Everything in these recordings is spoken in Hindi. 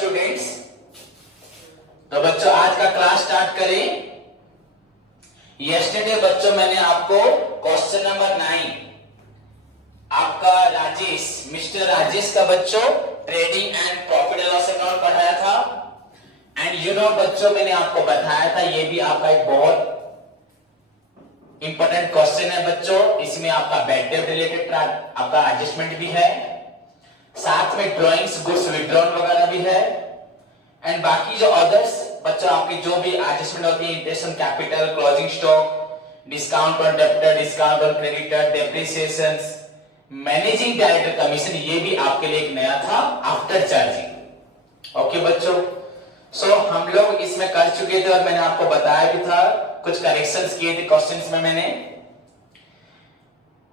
स्टूडेंट्स, तो बच्चों आज का क्लास स्टार्ट करें। यस्टरडे बच्चों मैंने आपको क्वेश्चन नंबर 9 आपका राजेश, मिस्टर राजेश का बच्चों trading and profit and loss account पढ़ाया था। एंड यू नो बच्चों मैंने आपको बताया था ये भी आपका एक बहुत इंपॉर्टेंट क्वेश्चन है बच्चों। इसमें आपका बैड डेट रिलेटेड आपका एडजस्टमेंट भी है, साथ में ड्रॉइंग्स गुड्स विड्रॉन वगैरह भी है। एंड बाकी जो अदर्स बच्चों आपकी जो भी एडजस्टमेंट होती है, interest on capital, closing stock, discount on debtor, discount on creditor, depreciations, managing director commission, ये भी आपके लिए एक नया था आफ्टर चार्जिंग। ओके बच्चों, सो हम लोग इसमें कर चुके थे और मैंने आपको बताया भी था, कुछ करेक्शंस किए थे क्वेश्चंस में मैंने।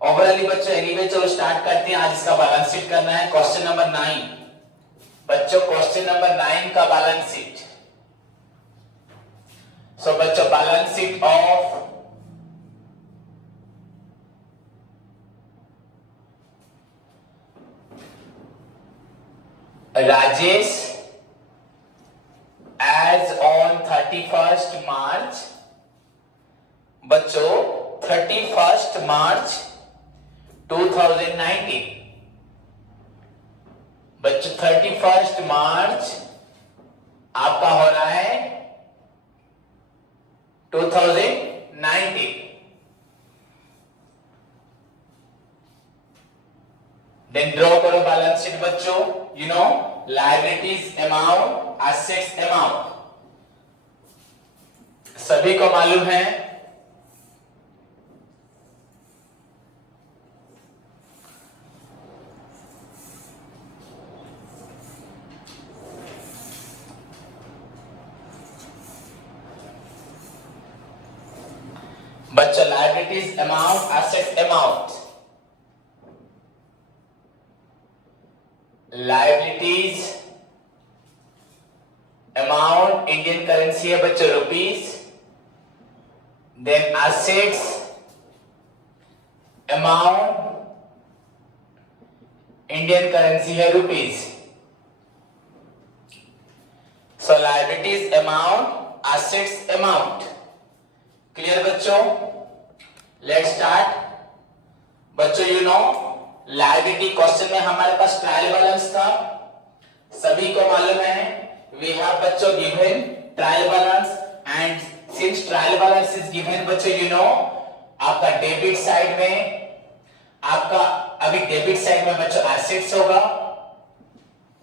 ओवरऑली बच्चों एनीवे चलो स्टार्ट करते हैं। आज इसका बैलेंस शीट करना है, क्वेश्चन नंबर 9 बच्चों, क्वेश्चन नंबर 9 का बैलेंस शीट। सो बच्चों balance sheet of Rajesh as on 31st March बच्चों, 31st मार्च 2019 बच्चों, 31st मार्च आपका हो रहा है 2019। देन ड्रॉ करो बैलेंस शीट बच्चों। You know liabilities amount, assets amount सभी को मालूम है। बच्चों liabilities amount, assets amount, liabilities amount Indian currency है बच्चों rupees. Then assets amount Indian currency है rupees. So liabilities amount, assets amount, clear बच्चों? लेट्स स्टार्ट बच्चों। यू नो लायबिलिटी क्वेश्चन में हमारे पास ट्रायल बैलेंस था, सभी को मालूम है। वी हैव बच्चों given trial balance and since trial balance is given बच्चों, यू नो आपका डेबिट साइड में आपका अभी डेबिट साइड में बच्चों एसेट्स होगा।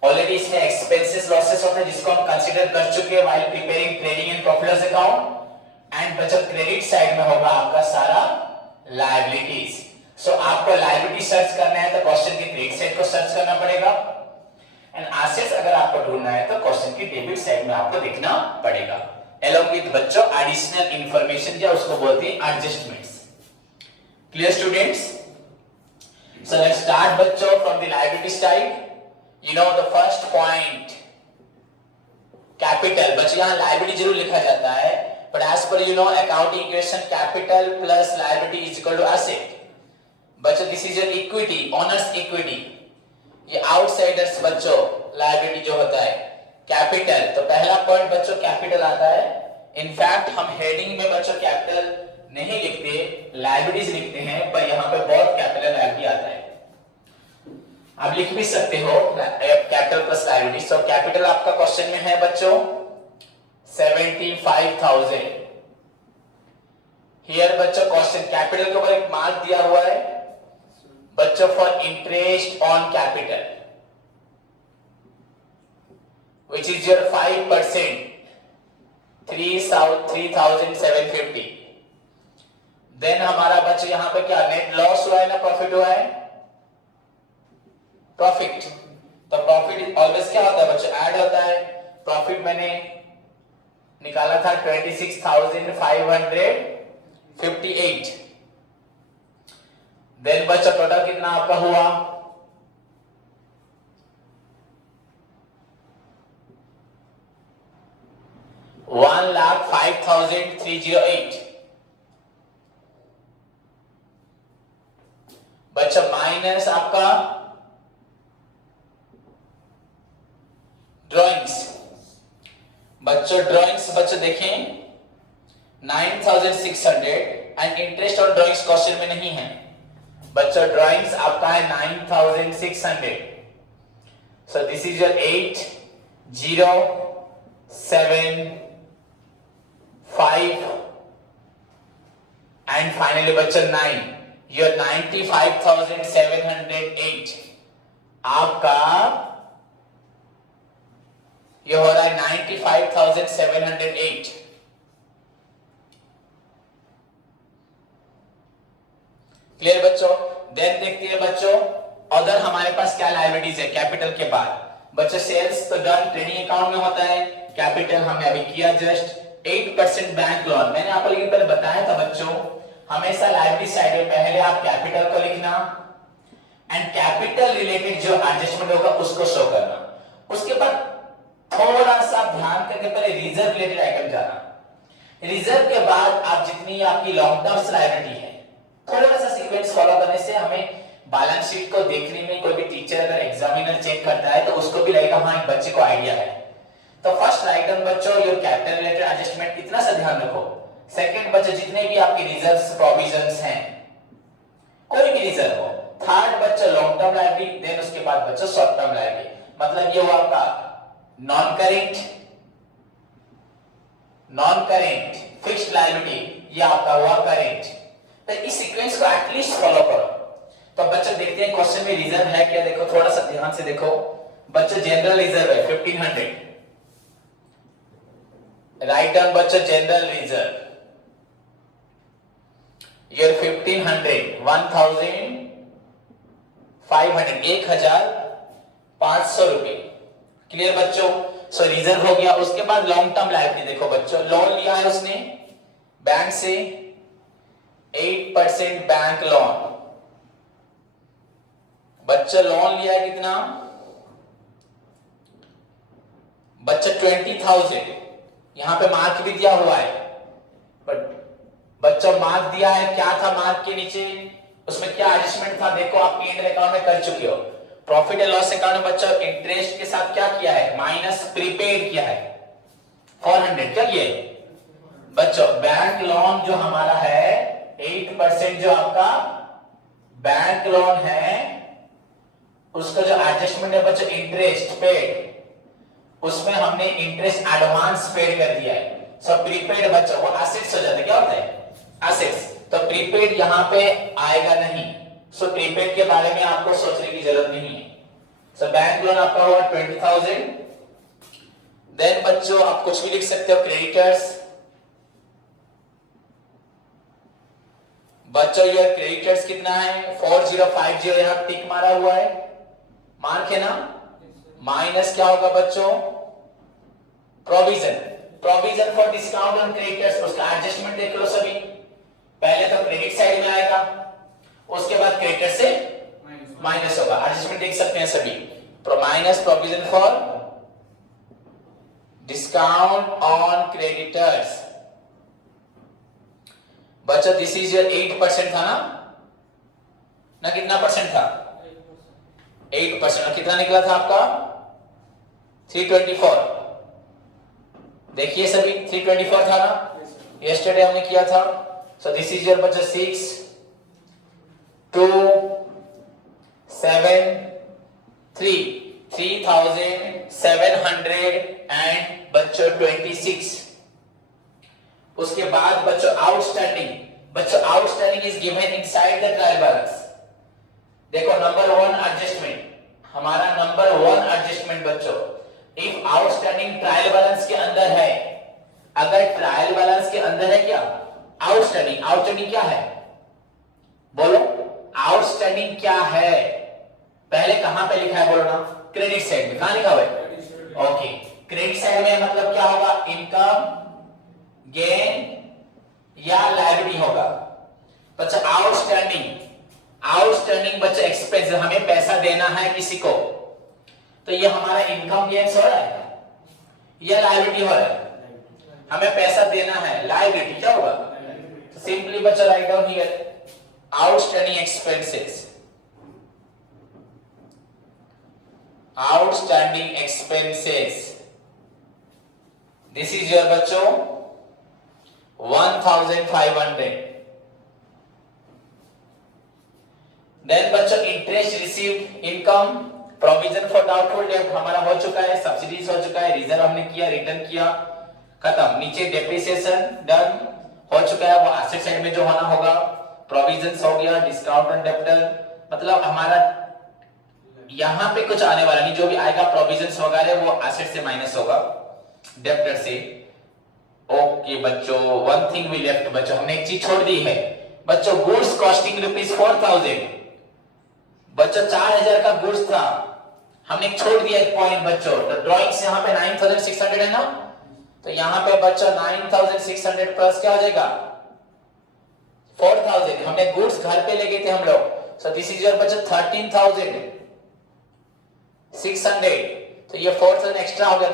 ऑलरेडी इसमें एक्सपेंसेस लॉसेस होते हैं जिसको हम कंसीडर कर चुके हैं while preparing trading and profit loss account. And बच्चों क्रेडिट साइड में होगा आपका सारा लायबिलिटीज। सो आपको लायबिलिटी सर्च करना है तो क्वेश्चन की क्रेडिट साइड को सर्च करना पड़ेगा, एंड एसेट्स अगर आपको ढूंढना है तो क्वेश्चन की डेबिट साइड में आपको देखना पड़ेगा। along with बच्चों एडिशनल इंफॉर्मेशन या उसको बोलते हैं adjustments. Clear students? So let's start बच्चों from the liability side. You know the first point capital. बच्चों यहां लायबिलिटी जरूर लिखा जाता है, but as per you know accounting equation capital plus liability is equal to asset। बच्चों this is your equity, owners equity. ये आउटसाइडर्स बच्चों लायबिलिटी जो होता है कैपिटल, तो पहला पॉइंट बच्चों कैपिटल आता है। इनफैक्ट हम हेडिंग में बच्चों कैपिटल नहीं लिखते, लायबिलिटीज लिखते हैं, पर यहाँ पे बहुत कैपिटल लायबिलिटी आता है। आप लिख भी सकते हो capital plus liability. So capital आपका क्वेश्चन में है बच्चों 75,000। हियर बच्चों क्वेश्चन कैपिटल के ऊपर एक मार्क दिया हुआ है बच्चों for interest on capital which is your 5%, 3,750। Then हमारा बच्चों यहां पे क्या नेट लॉस हुआ है ना प्रॉफिट हुआ है? प्रॉफिट। तो प्रॉफिट ऑलवेज क्या होता है बच्चों? ऐड होता है। प्रॉफिट मैंने निकाला था 26,558। देन बच्चों टोटल कितना आपका हुआ? 1,05,308। बच्चों माइनस आपका ड्राइंग्स बच्चों देखें 9600 and interest on drawings question में नहीं है बच्चों। ड्राइंग्स आपका है 9600। So this is your 8075 and finally बच्चों 9 योर 95708 आपका ये हो रहा है 95708। क्लियर बच्चों। देन देखते हैं बच्चों अदर हमारे पास क्या लायबिलिटीज है कैपिटल के बाद। बच्चों सेल्स तो डन ट्रेडिंग अकाउंट में होता है, कैपिटल हमने अभी किया जस्ट 8% बैंक लोन। मैंने आपको लेकिन पहले बताया था बच्चों हमेशा लायबिलिटी साइड में पहले आप कैपिटल को लिखना एंड कैपिटल रिलेटेड जो एडजस्टमेंट होगा उसको शो करना। उसके बाद थोड़ा सा ध्यान करके पहले रिजर्व रिलेटेड आइटम जाना। रिजर्व के बाद आप जितनी आपकी लॉन्ग टर्म लायबिलिटी है थोड़ा सा सीक्वेंस फॉलो करने से हमें बैलेंस शीट को देखने में कोई भी टीचर अगर एग्जामिनर चेक करता है तो उसको भी लगेगा हाँ एक बच्चे को आइडिया है। तो फर्स्ट आइटम बच्चों योर कैपिटल रिलेटेड एडजस्टमेंट इतना सा ध्यान रखो। सेकंड बच्चों जितने भी आपके रिजर्व्स प्रोविजंस हैं कोई भी रिजर्व हो। थर्ड बच्चों लॉन्ग टर्म लायबिलिटी, देन उसके बाद बच्चों शॉर्ट टर्म लायबिलिटी। मतलब ये हुआ आपका नॉन करेंट फिक्स्ड लायबिलिटी, ये आपका हुआ करेंट। तो इस सीक्वेंस को एटलीस्ट फॉलो करो। तो बच्चों देखते हैं क्वेश्चन में रिजर्व है क्या। देखो थोड़ा सा ध्यान से देखो बच्चों जनरल रिजर्व है 1500। राइट डाउन बच्चों जनरल रिजर्व ये 1500 1500 रुपए। क्लियर बच्चों। सो रिजर्व हो गया। उसके बाद लॉन्ग टर्म लायबिलिटी देखो बच्चों लोन लिया है उसने बैंक से 8% बैंक लोन। बच्चा लोन लिया है कितना बच्चा 20,000। यहां पे मार्क भी दिया हुआ है बट बच्चा मार्क दिया है क्या था मार्क के नीचे उसमें क्या एडजस्टमेंट था देखो आप P&L अकाउंट में कर चुके हो। प्रॉफिट एंड लॉस अकाउंट में बच्चा इंटरेस्ट के साथ क्या किया है माइनस प्रीपेड किया है 400। क्या किया है बच्चों बैंक लोन जो हमारा है 8% जो आपका बैंक लोन है उसका जो एडजस्टमेंट है बच्चों इंटरेस्ट पेड उसमें हमने इंटरेस्ट एडवांस पेड कर दिया है। सब प्रीपेड बच्चों वो एसेट्स हो जाता है। क्या होता है एसेट्स। तो प्रीपेड यहां पे आएगा नहीं। सो प्रीपेड के बारे में आपको सोचने की जरूरत नहीं है। सो बैंक लोन आपका हुआ 20,000। देन बच्चों आप कुछ भी लिख सकते हो क्रेडिटर्स। बच्चों ये क्रेडिटर्स कितना है 4050 यहां टिक मारा हुआ है मार्क है ना। माइनस क्या होगा बच्चों provision for discount on creditors. उसका एडजस्टमेंट देख लो सभी। पहले तो क्रेडिट साइड में आएगा उसके बाद क्रेडिटर से माइनस होगा। एडजस्टमेंट देख सकते हैं सभी। Minus provision for discount on creditors. बच्चों दिस इज योर 8% था ना कितना परसेंट था 8%। और कितना निकला था आपका 324। देखिए सभी 324 था ना यस्टरडे हमने किया था। सो दिस इज योर बच्चा 6 2 7 3 3700 एंड बच्चों 26। उसके बाद बच्चों outstanding is given inside the trial balance. देखो नंबर 1 एडजस्टमेंट हमारा नंबर 1 एडजस्टमेंट बच्चों इफ आउटस्टैंडिंग ट्रायल बैलेंस के अंदर है। अगर ट्रायल बैलेंस के अंदर है क्या आउटस्टैंडिंग क्या है बोलो आउटस्टैंडिंग क्या है। पहले कहां पे लिखा है बोलो ना क्रेडिट साइड में। कहां लिखा हुआ है ओके क्रेडिट साइड में मतलब क्या होगा इनकम गेन या लायबिलिटी होगा। बच्चा आउटस्टैंडिंग बच्चा एक्सपेंस हमें पैसा देना है किसी को। तो ये हमारा इनकम गेन्स हो रहा है या लायबिलिटी हो रहा है हमें पैसा देना है लायबिलिटी क्या होगा। तो सिंपली बच्चा write down here outstanding expenses. Outstanding expenses, this is your बच्चों 1500। देन बच्चों interest received income, provision for doubtful debt हमारा हो चुका है, सब्सिडीज हो चुका है, रिजर्व हमने किया, रिटर्न किया, खत्म। नीचे डेप्रिसिएशन डन हो चुका है, वो एसेट साइड में जो होना होगा, प्रोविजंस हो गया, डिस्काउंट ऑन डेप्टर, मतलब हमारा यहां पे कुछ आने वाला नहीं, जो भी आएगा प्रोविजंस वगैरह वो एसेट से माइनस होगा, डेप्टर से। ओके बच्चों, वन थिंग वी लेफ्ट बच्चों, हमने एक चीज छोड़ दी है बच्चों, गुड्स कॉस्टिंग ₹4000। बच्चों 4000 का गुड्स था, हमने छोड़ दिया एक पॉइंट बच्चों, तो ड्राइंग्स यहाँ पे 9600 है ना, तो यहाँ पे बच्चों 9600 प्लस क्या हो जाएगा 4000, हमने गुड्स घर पे ले गए थे हम लोग, सो दिस इज योर बच्चों 13600, तो ये 4000 एक्स्ट्रा हो गया,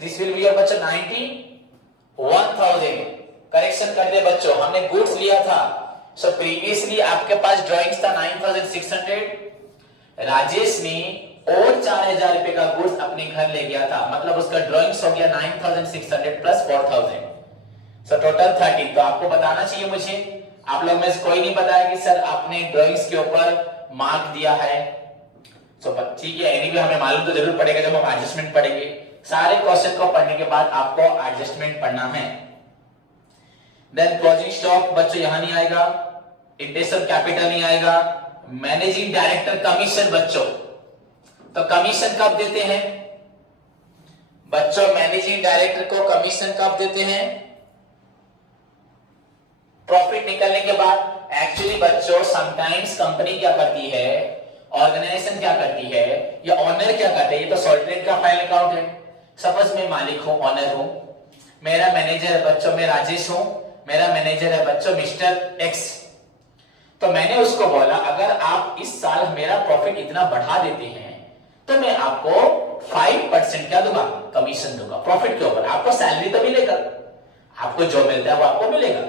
दिस विल बी योर बच्चों 91000। करेक्शन कर दे बच्चों, हमने गुड्स लिया था, सो प्रीवियसली आपके पास ड्राइंग्स था 9600, राजेश ने और 4000 रुपए का गुड्स अपने घर ले गया था, मतलब उसका ड्राइंग्स हो गया 9600 प्लस 4000, सो टोटल 30। तो आपको बताना चाहिए मुझे, आप लोग में से कोई नहीं बताया कि सर आपने ड्राइंग्स के ऊपर मार्क दिया है, सो ठीक है, एनीवे हमें मालूम तो जरूर पड़ेगा जब हम एडजस्टमेंट पढ़ेंगे, सारे क्वेश्चन को पढ़ने के बाद आपको एडजस्टमेंट पढ़ना है। देन क्लोजिंग स्टॉक बच्चों यहां नहीं आएगा, इंटेंसिव कैपिटल नहीं आएगा, मैनेजिंग डायरेक्टर कमीशन बच्चों, तो कमीशन कब देते हैं बच्चों, मैनेजिंग डायरेक्टर को कमीशन कब देते हैं, प्रॉफिट निकलने के बाद। एक्चुअली बच्चों समटाइम्स कंपनी क्या करती है, ऑर्गेनाइजेशन क्या करती है, या ऑनर क्या करते हैं, ये तो सॉल्टेड का फाइनल अकाउंट है। सपोज मैं मालिक हूं, ऑनर हूं, मेरा मैनेजर है बच्चों, मैं राजेश हूं, मेरा मैनेजर है बच्चों मिस्टर एक्स, तो मैंने उसको बोला अगर आप इस साल मेरा प्रॉफिट इतना बढ़ा देते हैं तो मैं आपको 5% क्या दूंगा, कमीशन दूंगा प्रॉफिट के ऊपर, आपको सैलरी तो मिलेगा, आपको जो मिलता है वो आपको मिलेगा,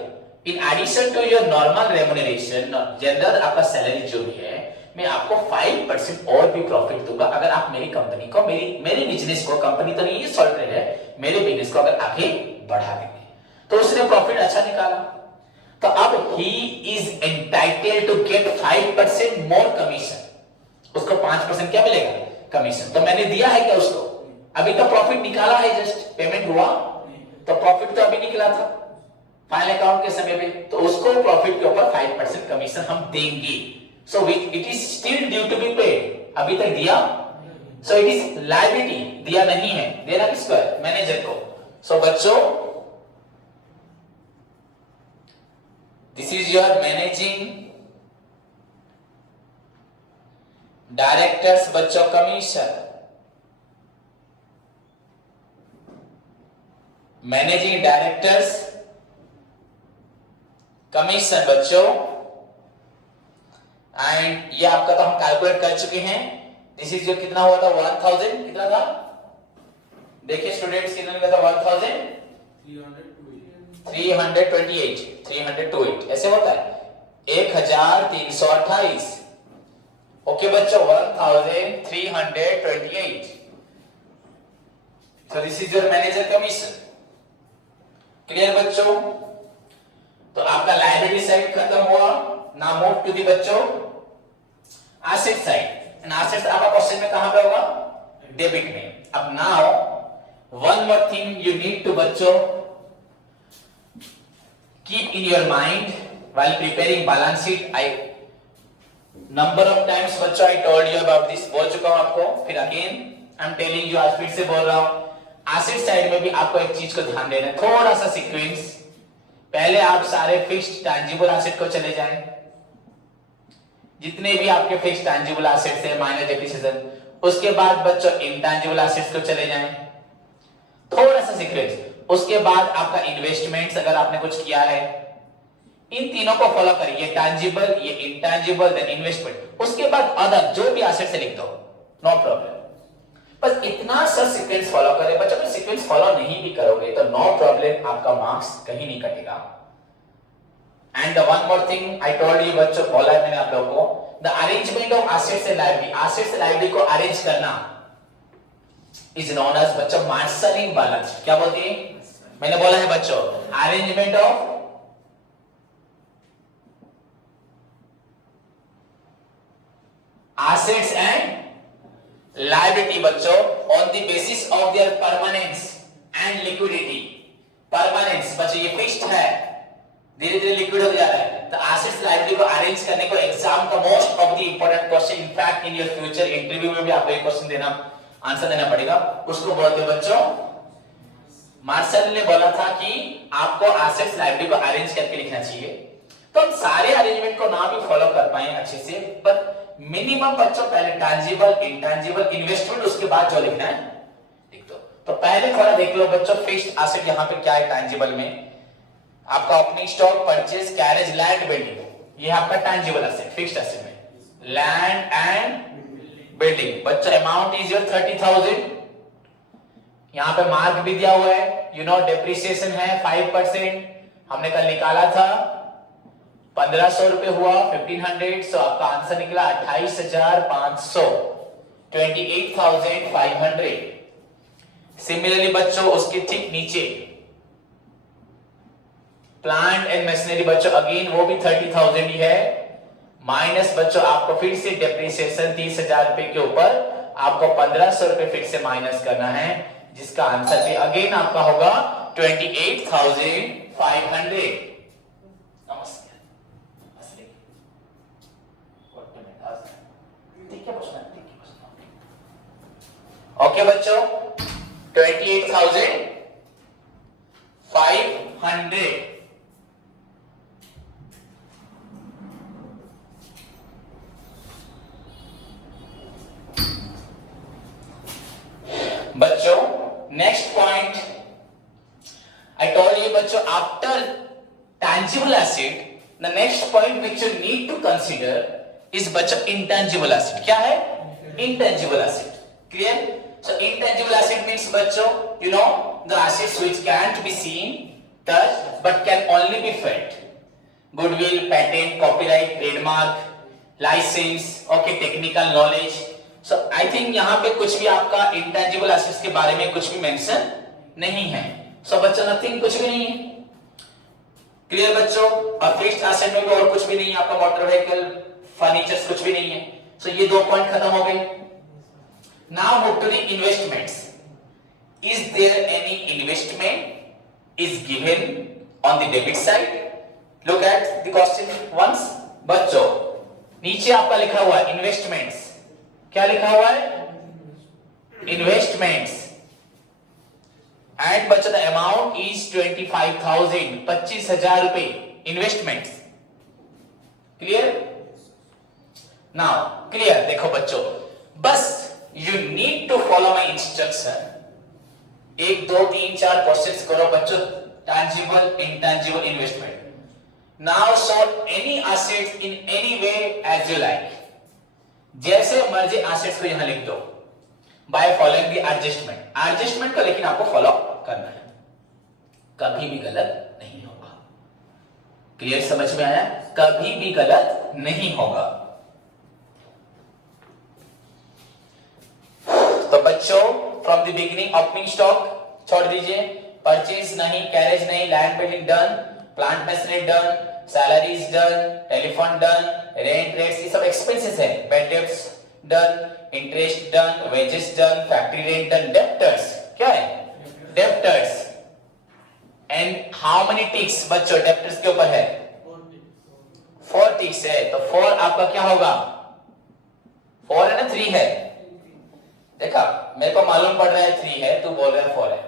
in addition to your normal remuneration, general आपका सैलरी जो भी है, मैं आपको 5% और भी प्रॉफिट दूंगा अगर आप मेरी कंपनी को, मेरी बिजनेस को, कंपनी तो नहीं ये सॉल्टेड है, मेरे बिजनेस को अगर आगे बढ़ा देंगे। तो उसने प्रॉफिट अच्छा निकाला, तो अब he is entitled to get 5% more commission, उसको 5% क्या मिलेगा कमीशन, तो मैंने दिया है क्या उसको, अभी तो प्रॉफिट निकाला है, जस्ट पेमेंट हुआ, तो प्रॉफिट तो अभी निकला था फाइनल अकाउंट के समय में, तो उसको प्रॉफिट के ऊपर 5% कमीशन हम देंगे, so it is still due to be paid, अभी तक दिया, सो इट इज लायबिलिटी, दिया नहीं है, देना किसको है, मैनेजर को। सो बच्चों this is your managing directors बच्चों कमीशन, मैनेजिंग डायरेक्टर्स कमीशन बच्चों, एंड ये आपका तो हम कैलकुलेट कर चुके हैं, दिस इज जो कितना हुआ था 1000, कितना था देखिए स्टूडेंट्स, कितना निकला था 1328 ऐसे होता है 1328, ओके बच्चों 1328, so this is your manager commission, clear बच्चों। तो आपका लायबिलिटी साइड खत्म हुआ, नाउ मूव टू दी बच्चों एसेट साइड, एंड एसेट्स आपका क्वेश्चन में कहां पे होगा, डेबिट में। अब now one more thing you need to बच्चों keep in your mind while preparing balance sheet, I number of times बच्चों I told you about this, बोल चुका हूं आपको, फिर again I am telling you, आज फिर से बोल रहा हूं, एसेट साइड में भी आपको एक चीज को ध्यान देना है, थोड़ा सा सीक्वेंस, पहले आप सारे फिक्स्ड टैंजिबल एसेट को चले जाएं, जितने भी आपके फिक्स्ड टैंजिबल एसेट्स है माइनस डेप्रिसिएशन, उसके बाद बच्चों इंटैंजिबल एसेट्स को चले जाएं, थोड़ा सा सीक्वेंस, उसके बाद आपका इन्वेस्टमेंट्स अगर आपने कुछ किया है, इन तीनों को फॉलो करिए, ये टैंजिबल, ये इंटैंजिबल, देन इन्वेस्टमेंट, उसके बाद अदर जो भी एसेट से लिख दो, नो प्रॉब्लम, बस इतना सा सीक्वेंस फॉलो करें बच्चों। अगर सीक्वेंस फॉलो नहीं भी करोगे तो नो प्रॉब्लम, आपका मार्क्स कहीं नहीं कटेगा। And one more thing I told you बच्चों, बोला है मैंने आप लोगों को, the arrangement of assets and liability, assets and liability को अरेंज करना, इज नोन एज बच्चों मार्शलिंग बैलेंस। क्या बोलती है? मैंने बोला है बच्चों arrangement of assets and liability बच्चों on the basis of their permanence and liquidity। permanence बच्चों ये फिक्स्ड है, धीरे धीरे लिक्विड हो जा रहा है, तो assets liability को अरेंज करने को एग्जाम का most of the important question, in fact in your future interview में भी आपको एक क्वेश्चन देना आंसर देना पड़ेगा। उसको बोलते हैं बच्चों, मार्शल ने बोला था कि आपको assets liability को अरेंज करके लिखना चाहिए। तो हम सारे अरेंजमेंट को ना भी फॉलो कर पाए अच्छे से, पर मिनिमम बच्चों पहले टैंजिबल इंटैंजिबल इन्वेस्टमेंट, उसके बाद जो लिखना है लिख दो। तो पहले थोड़ा देख लो बच्चों फिक्स्ड एसेट यहाँ पे क्या है। टैंजिबल में आपका opening stock, purchase, carriage, land, building, ये आपका टैंजिबल एसेट। फिक्स्ड एसेट में लैंड एंड बिल्डिंग बच्चों अमाउंट इज योर 30,000। यहाँ पे मार्क भी दिया हुआ है, यू नो डेप्रिसिएशन है 5%, हमने कल निकाला था 1500 रुपए हुआ 1500, सो आपका आंसर निकला 28,500, 28,500। सिमिलरली बच्चों उसके ठीक नीचे प्लांट एंड मशीनरी बच्चों अगेन वो भी 30,000 ही है, माइनस बच्चों आपको फिर से डेप्रिसिएशन 30,000 रुपए के ऊपर आपको 1500 रुपए फिर से माइनस करना है, जिसका आंसर भी अगेन आपका होगा 28,500। ओके बच्चों 28,500। बच्चों next point I told you बच्चों after tangible asset the next point which you need to consider is बच्चों intangible asset। क्या है? intangible asset। clear? So intangible asset means बच्चों you know the assets which can't be seen, touched but can only be felt। goodwill, patent, copyright, trademark, license, okay, technical knowledge। so I think यहाँ पे कुछ भी आपका intangible assets के बारे में कुछ भी मेंशन नहीं है। so बच्चों nothing, कुछ भी नहीं है। क्लियर बच्चों? और फिक्स्ड एसेट में भी और कुछ भी नहीं है, आपका मोटर व्हीकल, फर्नीचर्स कुछ भी नहीं है। सो ये दो पॉइंट खत्म हो गए। Now move to the investments. Is there any investment is given on the debit side? Look at the question once. बच्चों नीचे आपका लिखा हुआ है इन्वेस्टमेंट्स। क्या लिखा हुआ है? इन्वेस्टमेंट्स। एंड बच्चों द अमाउंट इज 25,000, 25,000 रुपए इन्वेस्टमेंट्स। क्लियर? Now clear? देखो बच्चों बस you need to follow my instruction. 1 2 3 4 questions करो बच्चों, tangible intangible investment. Now solve any assets in any way as you like. जैसे मर्जी एसेट्स को यहां लिख दो by following the adjustment. Adjustment को लेकिन आपको फॉलो करना है, कभी भी गलत नहीं होगा। क्लियर? समझ में आया? कभी भी गलत नहीं होगा। तो बच्चों from the beginning opening stock छोड़ दीजिए, परचेज नहीं, कैरेज नहीं, land building done, plant machinery done, salaries done, telephone done, rent rates ये सब एक्सपेंसेस है, bad debts done, interest done, wages done, factory rent done, debtors क्या है? Debtors. And how many ticks बच्चों डेब्टर्स के ऊपर है? 4 टिक्स है। तो 4 आपका क्या होगा? 4 है ना, 3 है। देखा मेरे को मालूम पड़ रहा है 3 है, तू बोल रहा है 4 है।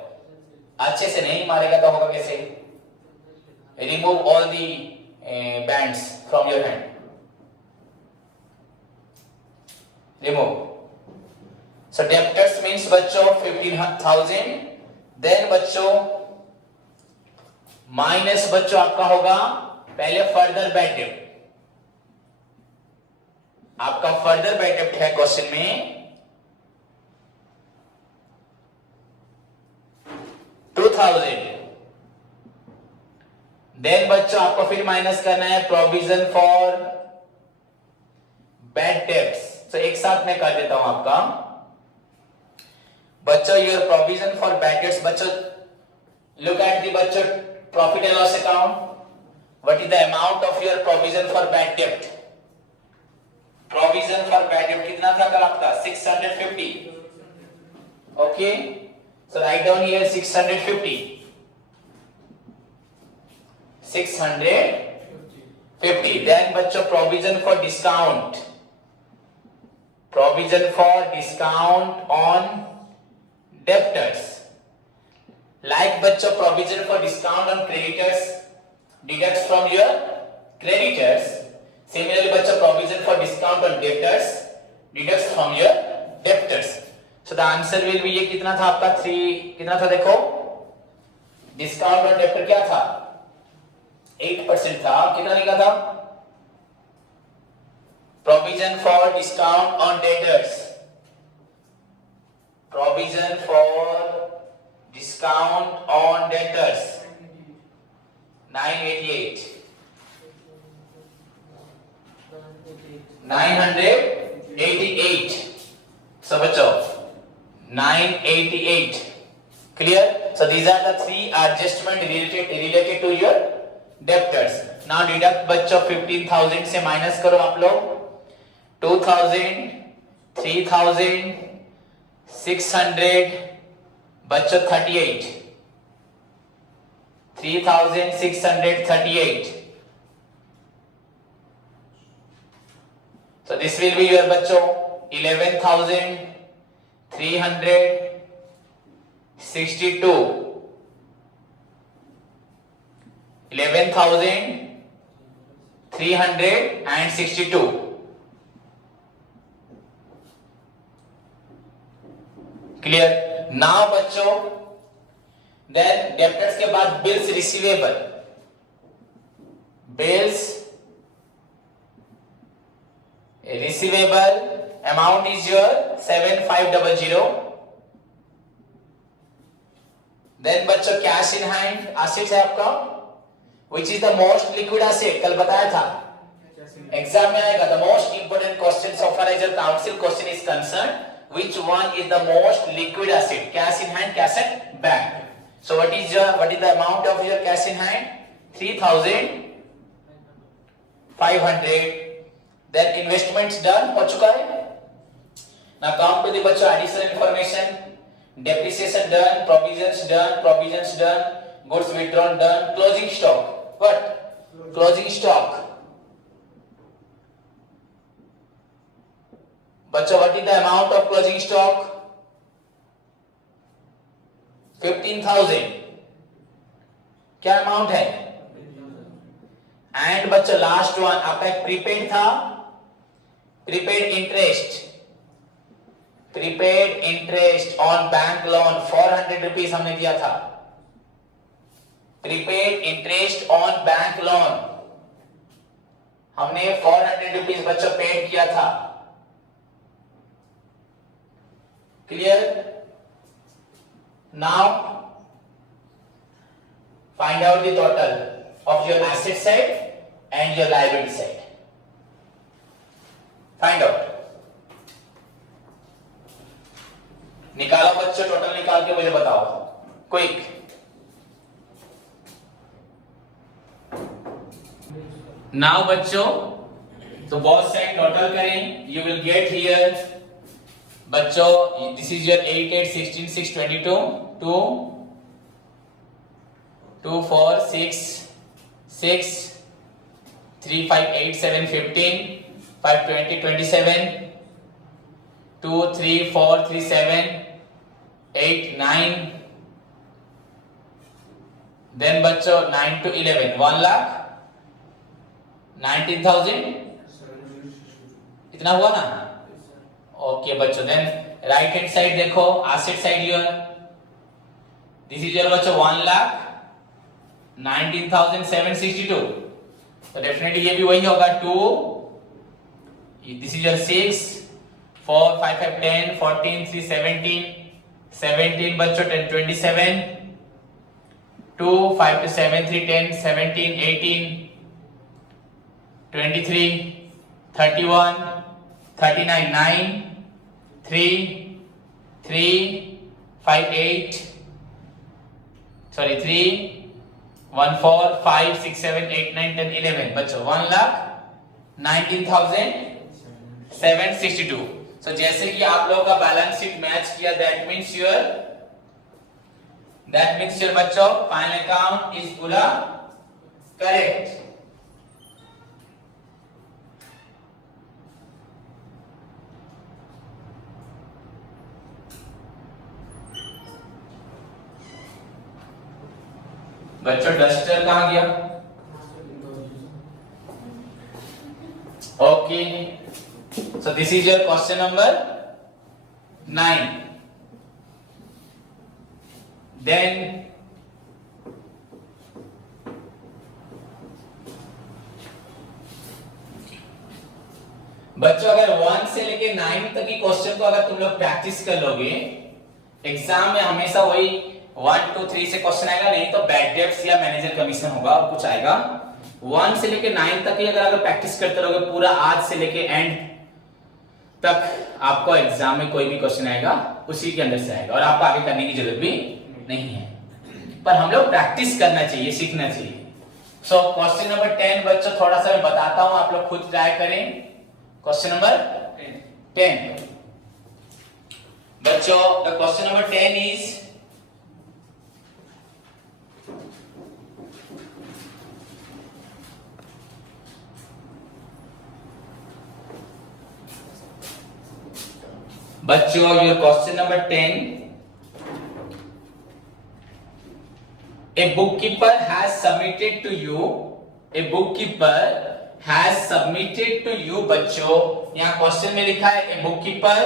अच्छे से नहीं मारेगा तो होगा कैसे? Remove all the bands from your hand, remove. So debtors means बच्चों 15,000। देन बच्चों माइनस बच्चों आपका होगा पहले फर्दर बैड डेब्ट। आपका फर्दर बैड डेब्ट है क्वेश्चन में 2,000। देन बच्चों आपको फिर माइनस करना है प्रोविजन फॉर बैड डेब्ट्स। तो एक साथ मैं कर देता हूं आपका बच्चों your provision for bad debts, बच्चों लुक एट द बच्चों profit and loss account. What is the amount of your provision for bad debt? Provision for bad debt कितना था कल आपका? 650. Okay, so write down here 650. 650. Then बच्चों provision for discount. Provision for discount on debtors. Like बच्चों provision for discount on creditors deducts from your creditors. Similarly बच्चों provision for discount on debtors deducts from your debtors. So the answer will be ये कितना था आपका? 3 कितना था देखो? Discount on debtor क्या था? 8% था. कितना लिखा था? Provision for discount on debtors. Provision for discount on debtors. 988. 988. So बच्चों 988. Clear? So these are the 3 adjustment related to your debtors. Now deduct बच्चों 15,000 से माइनस करो आप लोग. 2,000, 3,000, 600 बच्चों 38. 3,638. So this will be your बच्चों 11,362. 11,362. क्लियर? नाउ बच्चों देन डेब्टर्स के बाद bills receivable. Bills receivable amount is your 7500. Then बच्चों कैश इन हैंड एसेट है आपका. Which is the most liquid asset? कल बताया था एग्जाम में आएगा. The most important question so far as your council question is concerned. Which one is the most liquid asset? Cash in hand, cash at bank. So what is the amount of your cash in hand? 3,500. Then investments done हो चुका है. Now come to the बच्चों additional information. Depreciation done, provisions done, goods withdrawn done, closing stock. What? Closing stock. बच्चों what is the amount of closing stock? 15,000. क्या अमाउंट है? एंड बच्चों लास्ट वन आपका एक प्रीपेड था. Prepaid interest on bank loan 400 rupees हमने दिया था. Prepaid interest on bank loan हमने 400 रुपीज बच्चों पेड किया था. Clear? Now find out the total of your asset side and your liability side. Find out. निकालो बच्चों, टोटल निकाल के मुझे बताओ क्विक. नाउ बच्चों तो बहुत साइड टोटल करें. यू विल गेट हियर बच्चों दिस इज योर 8 8 16 6 22 2 2 4 6 6 3 5 8 7 15 5 20 27 2 3 4 3 7 8 9. देन बच्चों 9 to 11 1,19,000 इतना हुआ ना. ओके बच्चों देन राइट हैंड साइड देखो asset side your this is your बच्चों 1,19,762. तो डेफिनेटली ये भी वही होगा 2. दिस इज योर 6 4 5 5 10 14 3 17 17 बच्चों 10 27 2 5 to 7 3 10 17 18 23 31 39 9 3 3 58 सॉरी 3 1 4 5 6 7 8 9 10 11 बच्चों 1,19,762। सो जैसे कि आप लोगों का बैलेंस शीट मैच किया, दैट मीन्स योर बच्चों फाइनल अकाउंट इज पूरा करेक्ट। बच्चों डस्टर कहां गया? Okay, so this is your question number 9. Then बच्चों अगर 1 से लेके 9 तक की क्वेश्चन को अगर तुम लोग प्रैक्टिस कर लोगे, एग्जाम में हमेशा वही 1 2 3 से क्वेश्चन आएगा, नहीं तो बैड डेब्ट्स या मैनेजर कमीशन होगा और कुछ आएगा। 1 से लेके 9 तक ही अगर प्रैक्टिस करते रहोगे पूरा आज से लेके एंड तक, आपको एग्जाम में कोई भी क्वेश्चन आएगा उसी के अंदर से आएगा और आपको आगे करने की जरूरत भी नहीं है। पर हम लोग प्रैक्टिस करना चाहिए, सीखना चाहिए। सो क्वेश्चन नंबर 10 बच्चों थोड़ा सा मैं बताता हूं, आप लोग खुद ट्राई करें। क्वेश्चन नंबर 10 बच्चों, द क्वेश्चन नंबर 10 इज बच्चों your question number 10, a bookkeeper has submitted to you, बच्चों यहां क्वेश्चन में लिखा है a bookkeeper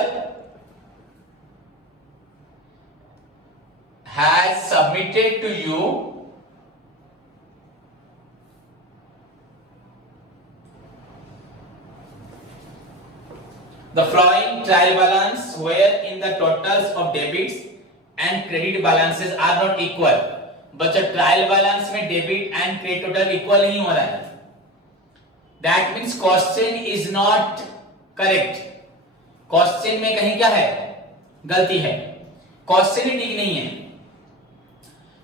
has submitted to you the following trial balance wherein the totals of debits and credit balances are not equal। बच्चों ट्रायल बैलेंस में debit and credit total equal नहीं हो रहा है, that means question is not correct. Question में कहीं क्या है, गलती है, क्वेश्चन ही ठीक नहीं है।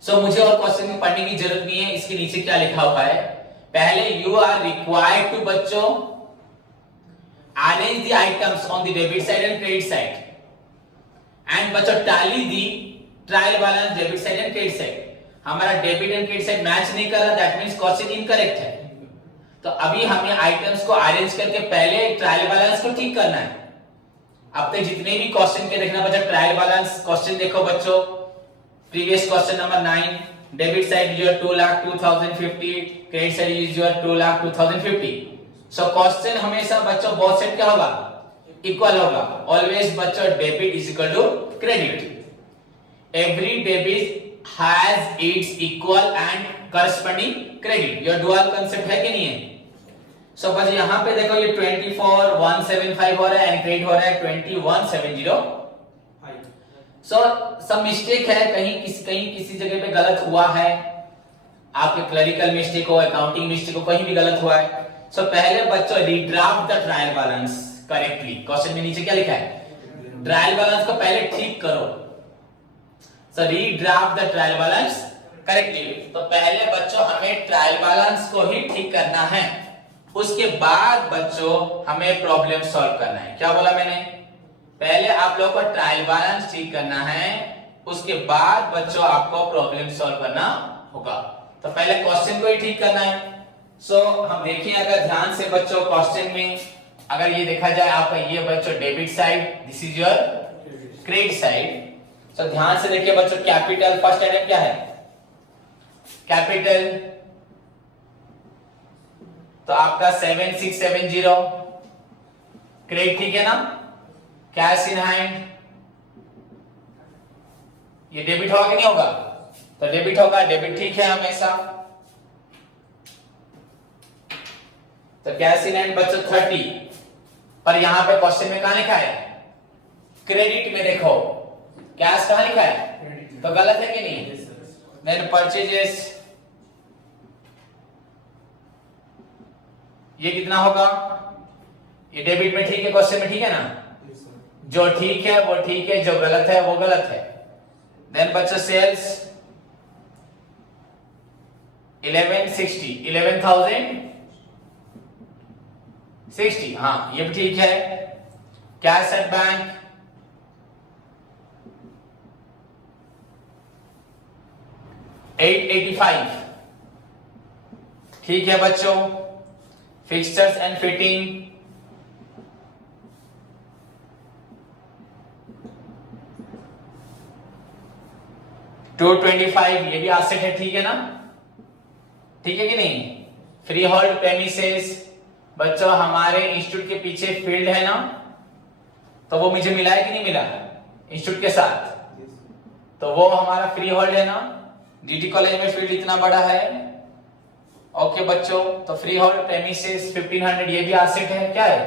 सो मुझे और क्वेश्चन में पढ़ने की जरूरत नहीं है। इसके नीचे क्या लिखा हुआ है, पहले यू आर रिक्वायर्ड टू बच्चों arrange the items on the debit side and credit side and बच्चों tally the trial balance debit side and credit side। हमारा debit and credit side match नहीं कर रहा, दैट मींस क्वेश्चन इनकरेक्ट है। तो अभी हमें आइटम्स को अरेंज करके पहले ट्रायल बैलेंस को ठीक करना है। अब तक जितने भी क्वेश्चन के देखना बच्चा ट्रायल बैलेंस क्वेश्चन देखो बच्चों, previous question number 9, debit side is your 2,02,050, credit side is your 2,02,050। So question हमेशा बच्चों बोथ साइड क्या होगा, इक्वल होगा। ऑलवेज बच्चों debit is equal to credit, every debit has its equal and corresponding credit. Your dual concept है कि नहीं है? सो बच्चों यहां पे देखो ये 24,175 हो रहा है एंड क्रेडिट हो रहा है 21,705। सो सब मिस्टेक है, कहीं किसी जगह पे गलत हुआ है, आपके क्लरिकल मिस्टेक हो, अकाउंटिंग मिस्टेक हो, कहीं भी गलत हुआ है। सो पहले बच्चों redraft the trial balance correctly. Question में नीचे क्या लिखा है, ट्रायल बैलेंस को पहले ठीक करो। So redraft the trial balance correctly. तो पहले बच्चों हमें ट्रायल बैलेंस को ही ठीक करना है, उसके बाद बच्चों हमें प्रॉब्लम सॉल्व करना है। क्या बोला मैंने, पहले आप लोगों को ट्रायल बैलेंस ठीक करना है, उसके बाद बच्चों आपको प्रॉब्लम सॉल्व करना होगा। तो पहले क्वेश्चन को ही ठीक करना है। सो हम देखिए अगर ध्यान से बच्चों क्वेश्चन में अगर ये देखा जाए आपका ये बच्चों debit side, this is your credit side. So ध्यान से देखिए बच्चों, कैपिटल फर्स्ट आइटम क्या है, कैपिटल, तो आपका 7670 क्रेडिट, ठीक है ना। कैश इन हैंड, ये डेबिट होगा कि नहीं होगा, तो डेबिट होगा, डेबिट ठीक है हमेशा। तो कैश इन हैंड बच्चों 30, पर यहां पे क्वेश्चन में कहां लिखा है, क्रेडिट में देखो कैश कहां लिखा है, तो गलत है कि नहीं। देन परचेजेस, ये कितना होगा, ये डेबिट में ठीक है, क्वेश्चन में ठीक है ना। जो ठीक है वो ठीक है, जो गलत है वो गलत है। देन बच्चों सेल्स 1160, 11,060, हाँ ये भी ठीक है। कैश एट बैंक 885, ठीक है बच्चों। फिक्सचर्स एंड फिटिंग 225, ये भी एसेट है, ठीक है ना, ठीक है कि नहीं। फ्री होल्ड प्रेमिसेस बच्चों हमारे इंस्टीट्यूट के पीछे फील्ड है ना, तो वो मुझे मिला है कि नहीं मिला इंस्टीट्यूट के साथ, तो वो हमारा फ्री होल्ड है ना। डीटी कॉलेज में फील्ड इतना बड़ा है। ओके बच्चों, तो फ्री होल्ड प्रेमिसेस 1500 ये भी एसेट है, क्या है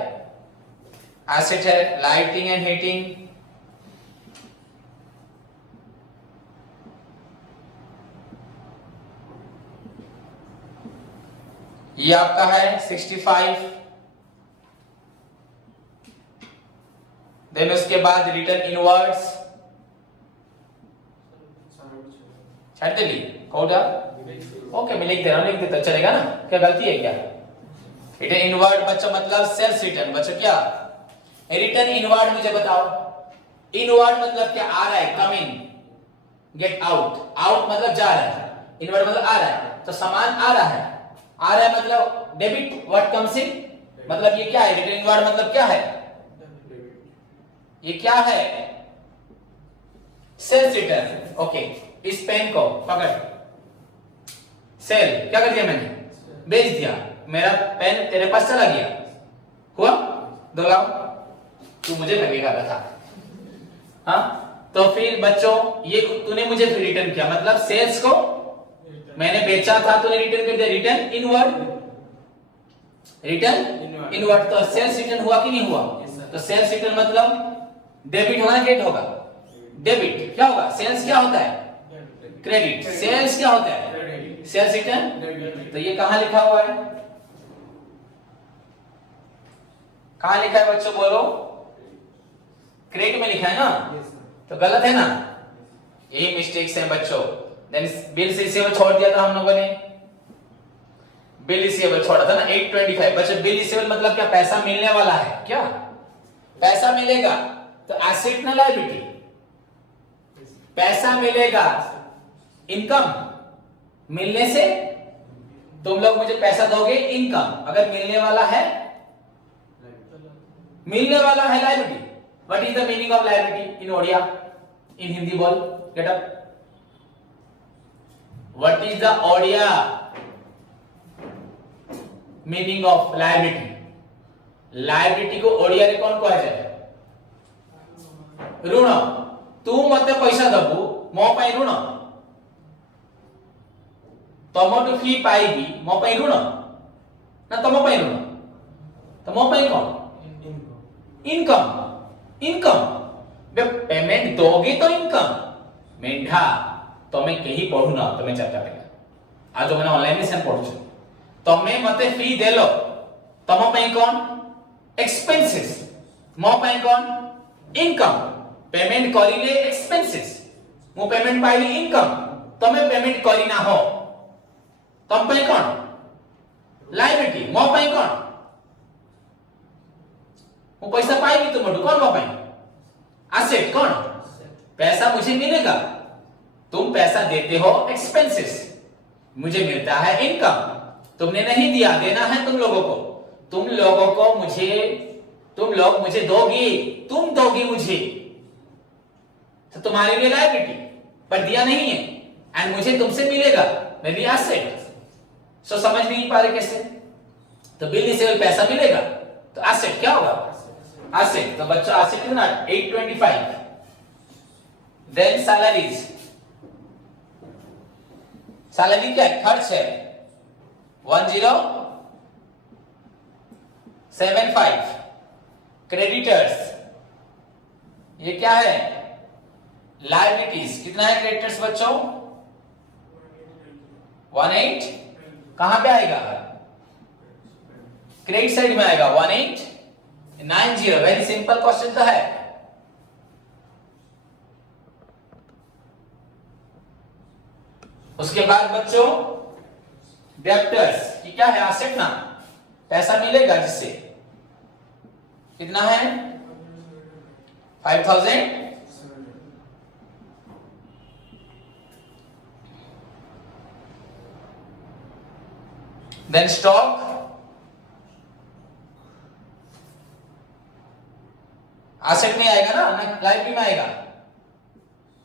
एसेट है। लाइटिंग एंड हीटिंग ये आपका है 65। देन उसके बाद रिटर्न इनवर्ड्स छाड़ दे ली कोडा। ओके मैं लिख दे रहा हूं, लिख देता चलेगा ना, क्या गलती है क्या। रिटर्न इनवर्ड बच्चों मतलब सेल्स रिटर्न बच्चों, क्या रिटर्न इनवर्ड मुझे बताओ। इनवर्ड मतलब क्या, आ रहा है, कम इन, गेट आउट, आउट मतलब जा रहा है, इनवर्ड मतलब आ रहा है, तो सामान आ रहा है, आ रहा है मतलब डेबिट, व्हाट कम्स इन मतलब ये क्या है, रिटर्न इनवर्ड मतलब क्या है, ये क्या है सेल्स रिटर्न। ओके इस पेन को पकड़, सेल क्या कर दिया मैंने, बेच दिया, मेरा पेन तेरे पास चला गया, हुआ दोलाओ, तू मुझे लगेगा था। हाँ तो फिर बच्चों ये तूने मुझे फिर रिटर्न किया, मतलब सेल्स को मैंने बेचा था, तूने रिटर्न कर दिया, रिटर्न इनवर्ड, रिटर्न इनवर्ड। तो सेल्स रिटर्न हुआ कि नहीं हुआ, तो सेल्स रिटर्न मतलब डेबिट होगा क्रेडिट होगा, डेबिट क्या होगा, सेल्स क्या होता है क्रेडिट, सेल्स क्या होता है सेल्स रिटर्न। तो ये कहां लिखा हुआ है, कहां लिखा है बच्चों बोलो, क्रेडिट में लिखा है ना, तो गलत है ना, यही मिस्टेक्स हैं बच्चों। देन बिल रिसीवेबल छोड़ दिया था हम लोगों ने, बिल रिसीवेबल छोड़ा था ना 825 बच्चों। बिल रिसीवेबल मतलब क्या, पैसा मिलने वाला है, क्या पैसा मिलेगा, तो एसेट ना लायबिलिटी, पैसा मिलेगा, इनकम मिलने से, तुम लोग मुझे पैसा दोगे, इनकम अगर मिलने वाला है, मिलने वाला है liability. What is the meaning of liability in Odia, in Hindi बोल, get up, what is the Odia meaning of liability. Liability को ओडिया रे कौन कह जाए, ऋण। तू मते पैसा दबु मो पई ऋण, तमटु फी पाइबी मो पई ऋण ना तम पई ऋण, तो मो पई कौन इनकम, इनकम बे पेमेंट दोगे तो इनकम मेंढा तमे केही पढु ना, तमे चर्चा करिया आज मैंने ऑनलाइन में सेन पढु छ, तमे मते फी देलो, तम पई कौन एक्सपेंसेस, मो पई कौन इनकम, पेमेंट करिले एक्सपेंसेस, मु पेमेंट पाइली इनकम, तमे पेमेंट करी ना हो, तम पई कौन लायबिलिटी, मो पई कौन मु पैसा पाइबी तुमठू, कौन मो पई एसेट, कौन पैसा मुझे मिलेगा, तुम पैसा देते हो एक्सपेंसेस, मुझे मिलता है इनकम, तुमने नहीं दिया, देना है तुम लोगों को, तुम लोगों को मुझे, तुम लोग मुझे दोगी, तुम दोगी मुझे, तो तुम्हारे लिए लायबिलिटी, पर दिया नहीं है, एंड मुझे तुमसे मिलेगा मेरे लिए एसेट। सो समझ नहीं पा रहे कैसे, तो बिल रिसीवेबल पैसा मिलेगा, तो एसेट क्या होगा, एसेट। तो बच्चा एसेट कितना 825। देन सैलरीज, सैलरी क्या है, खर्च है 1075। क्रेडिटर्स ये क्या है, लायबिलिटीज, कितना है क्रेडिटर्स बच्चों 18, कहां पे आएगा क्रेडिट साइड में आएगा 1890। वेरी सिंपल क्वेश्चन तो है। उसके बाद बच्चों डेब्टर्स, ये क्या है? एसेट ना, पैसा मिलेगा जिससे, कितना है? 5000। देन स्टॉक, एसेट में आएगा ना, लाइबिलिटी में आएगा।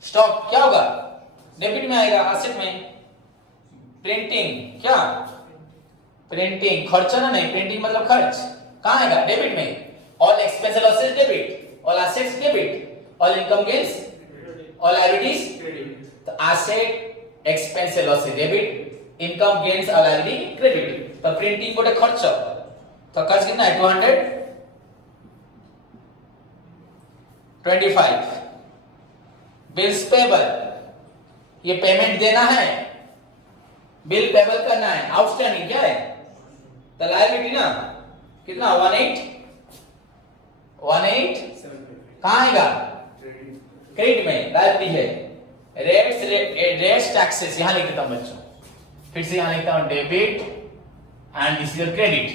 स्टॉक क्या होगा? डेबिट में आएगा, एसेट में। प्रिंटिंग, क्या? प्रिंटिंग खर्चा ना, नहीं, प्रिंटिंग मतलब खर्च, कहां आएगा? डेबिट में। All expenses losses debit, all assets debit, all income gains, all liabilities credit. तो asset expenses losses debit, income gains और लायबिलिटी क्रेडिट। तो प्रिंटिंग गोटे खर्च, तो खर्च कितना है? 225। बिल्स पेबल, ये पेमेंट देना है, बिल पेबल करना है, आउटस्टैंडिंग क्या है? तो लायबिलिटी ना, कितना? 18 कहां आएगा? क्रेडिट में, लायबिलिटी है। रेट्स टैक्सेस यहां लिख देता हूं बच्चों, फिर से यहां लिखता हूं debit and this is your credit.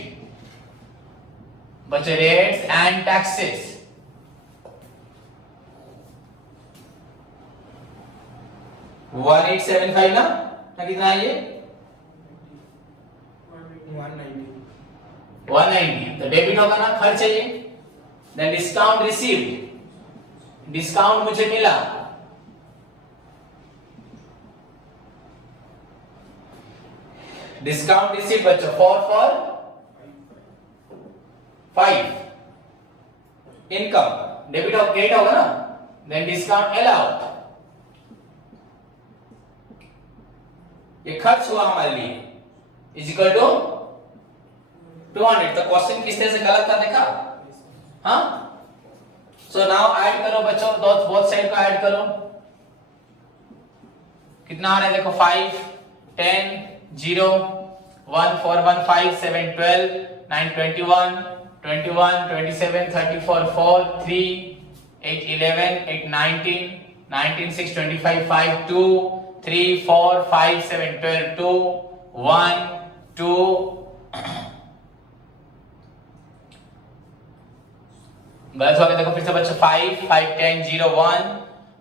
बच्चों रेट्स एंड टैक्सेस, वन 1875 ना कितना है ये? 190। तो डेबिट होगा ना, खर्च है ये। देन डिस्काउंट रिसीव्ड, डिस्काउंट मुझे मिला, डिस्काउंट रिसीव्ड बच्चों, 4 for 5। इनकम डेबिट और क्रेडिट होगा ना, देन डिस्काउंट अलाउड, ये खर्च हुआ हमारे लिए, इज इक्वल टू 200। तो क्वेश्चन किस तरह से गलत था देखा? हाँ, सो नाउ ऐड करो बच्चों, बोथ साइड को ऐड करो, कितना आ रहा है देखो? 5 10 0 1 4 1 5 7 12 9 21 21 27 34 4 3 8 11 8 19 19 6 25 5 2 3 4 5 7 12 2 1 2 गलत हो गया देखो, फिर से बच्चों 5 5 10 0 1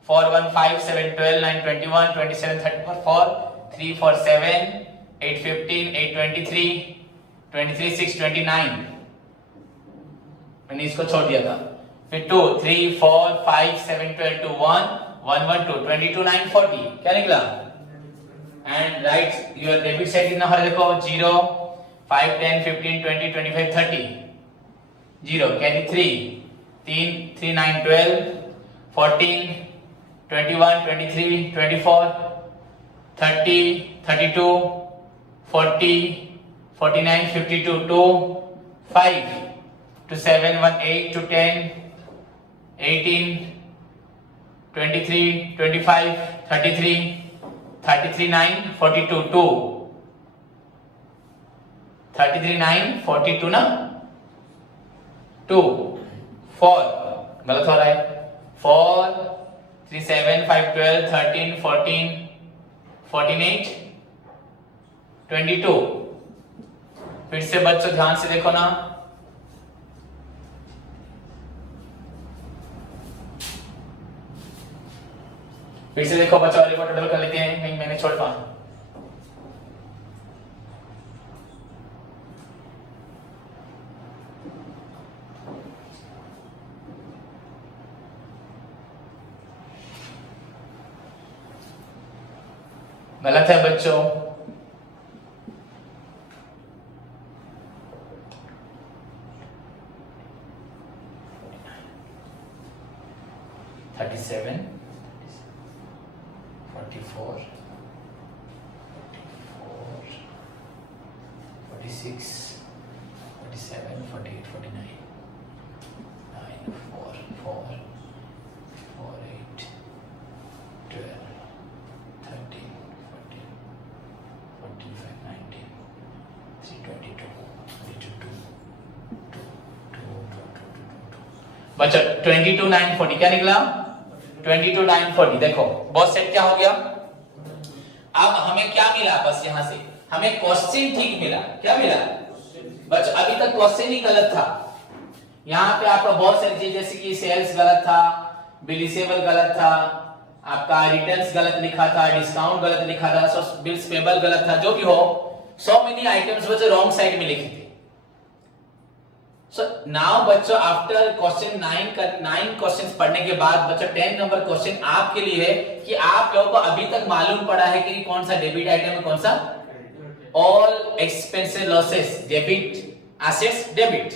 4 1 5 7 12 9 21 27 34 4 3 4 7 8 15 8 23 23 6 29, मैंने इसको छोड़ दिया था। फिर 2 3 4 5 7 12 2 1 1 1 2 22 9 40, क्या निकला? And right your debit side कितना हो रहा है देखो? 0 5 10 15 20 25 30 0 कैरी 3 3 3 9 12 14 21 23 24 30 32 40 49 52 2 5 to 7 1 8 to 10 18 23 25 33 33 9 42 2 33 9 42 ना 2 4 गलत हो रहा है 4 3 7 5 12 13 14 48 22। फिर से बच्चों ध्यान से देखो ना, फिर से देखो बच्चों, रिपोर्ट टोटल कर लेते हैं, कहीं मैंने छोड़ पाया। गलत है बच्चों, $37 44 46 47 48 49 9 4 4 4 8 12 13 14 45 19 3 22 22 बच्चा 22 9 40 क्या निकला? 22 9 40। देखो बहुत सेट क्या हो गया? अब हमें क्या मिला, बस यहां से हमें क्वेश्चन ठीक मिला। क्या मिला बच्चों? अभी तक क्वेश्चन ही गलत था। यहाँ पे आपका बहुत सारी चीज जैसे कि सेल्स गलत था, बिलिसेबल गलत था, आपका रिटर्न्स गलत लिखा था, डिस्काउंट गलत लिखा था, बिल्स पेबल गलत था, जो भी हो सो मेनी आइटम्स बच्चों रॉन्ग साइड में लिखे थे। सो नाउ बच्चों आफ्टर क्वेश्चन 9 क्वेश्चंस पढ़ने के बाद बच्चों 10 नंबर क्वेश्चन आपके लिए है कि आप लोगों को अभी तक मालूम पड़ा है कि कौन सा डेबिट आइटम है, कौन सा all expenses losses debit, assets debit,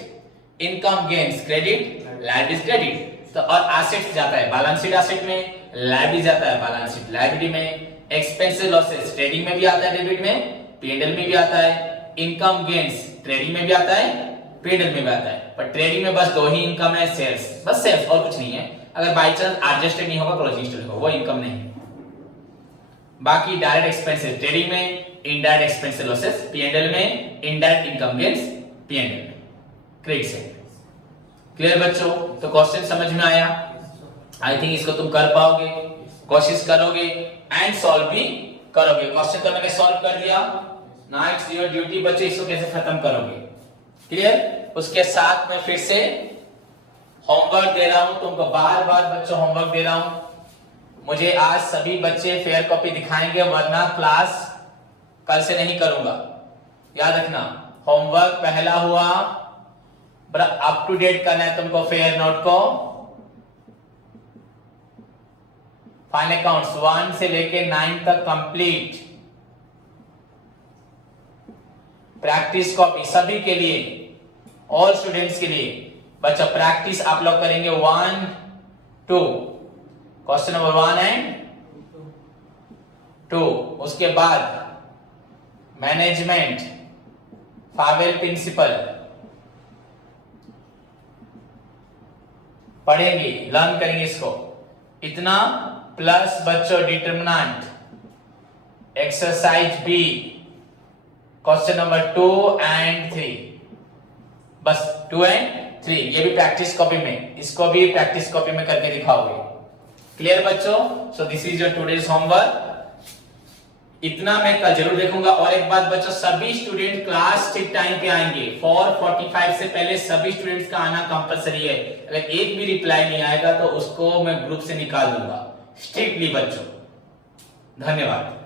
income gains credit, liabilities credit. तो और एसेट्स जाता है बैलेंस शीट एसेट में, लायबिलिटी जाता है बैलेंस शीट लायबिलिटी में, एक्सपेंसेस लॉसेस ट्रेडिंग में भी आता है डेबिट में, पीएनएल में भी आता है, इनकम गेन्स ट्रेडिंग में भी आता है, पीएनएल में भी आता है। पर ट्रेडिंग में बस दो ही इनकम है, सेल्स, बस सेल्स और कुछ नहीं है। अगर बाय चांस एडजस्टेड नहीं होगा तो रजिस्टर्ड होगा, वो इनकम नहीं है। बाकी डायरेक्ट एक्सपेंसेस ट्रेडिंग में, इनडायरेक्ट एक्सपेंसेस लॉसेस पीएनएल में, इनडायरेक्ट इनकम गेन्स पीएनएल में, क्रेडिट से। क्लियर बच्चों? तो क्वेश्चन समझ में आया? आई थिंक इसको तुम कर पाओगे, कोशिश करोगे एंड सॉल्व भी करोगे। क्वेश्चन तो मैंने सॉल्व कर दिया, नाउ इट्स योर ड्यूटी बच्चों इसको कैसे खत्म करोगे। क्लियर? उसके साथ में फिर से होमवर्क दे रहा हूं तुमको, बार बार बच्चों होमवर्क दे रहा हूं। मुझे आज सभी बच्चे फेयर कॉपी दिखाएंगे, वरना क्लास कल से नहीं करूंगा। याद रखना, होमवर्क पहला हुआ बड़ा अप टू डेट करना है तुमको फेयर नोट को। फाइनल अकाउंट्स 1 से लेके 9 तक कंप्लीट। प्रैक्टिस कॉपी सभी के लिए, ऑल स्टूडेंट्स के लिए। बच्चा प्रैक्टिस आप लोग करेंगे 1, 2, क्वेश्चन नंबर 1 एंड 2। उसके बाद मैनेजमेंट, फावेल प्रिंसिपल पढ़ेंगे, लर्न करेंगे इसको इतना। प्लस बच्चों determinant, exercise B, question number 2 and 3, बस 2 एंड 3। ये भी प्रैक्टिस कॉपी में, इसको भी प्रैक्टिस कॉपी में करके दिखाओगे। क्लियर बच्चों? So this is your today's homework. इतना मैं कल जरूर देखूंगा। और एक बात बच्चों, सभी स्टूडेंट क्लास ठीक टाइम पे आएंगे। 4:45 से पहले सभी स्टूडेंट्स का आना कंपलसरी है। अगर एक भी रिप्लाई नहीं आएगा तो उसको मैं ग्रुप से निकाल दूंगा स्ट्रिक्टली बच्चों। धन्यवाद।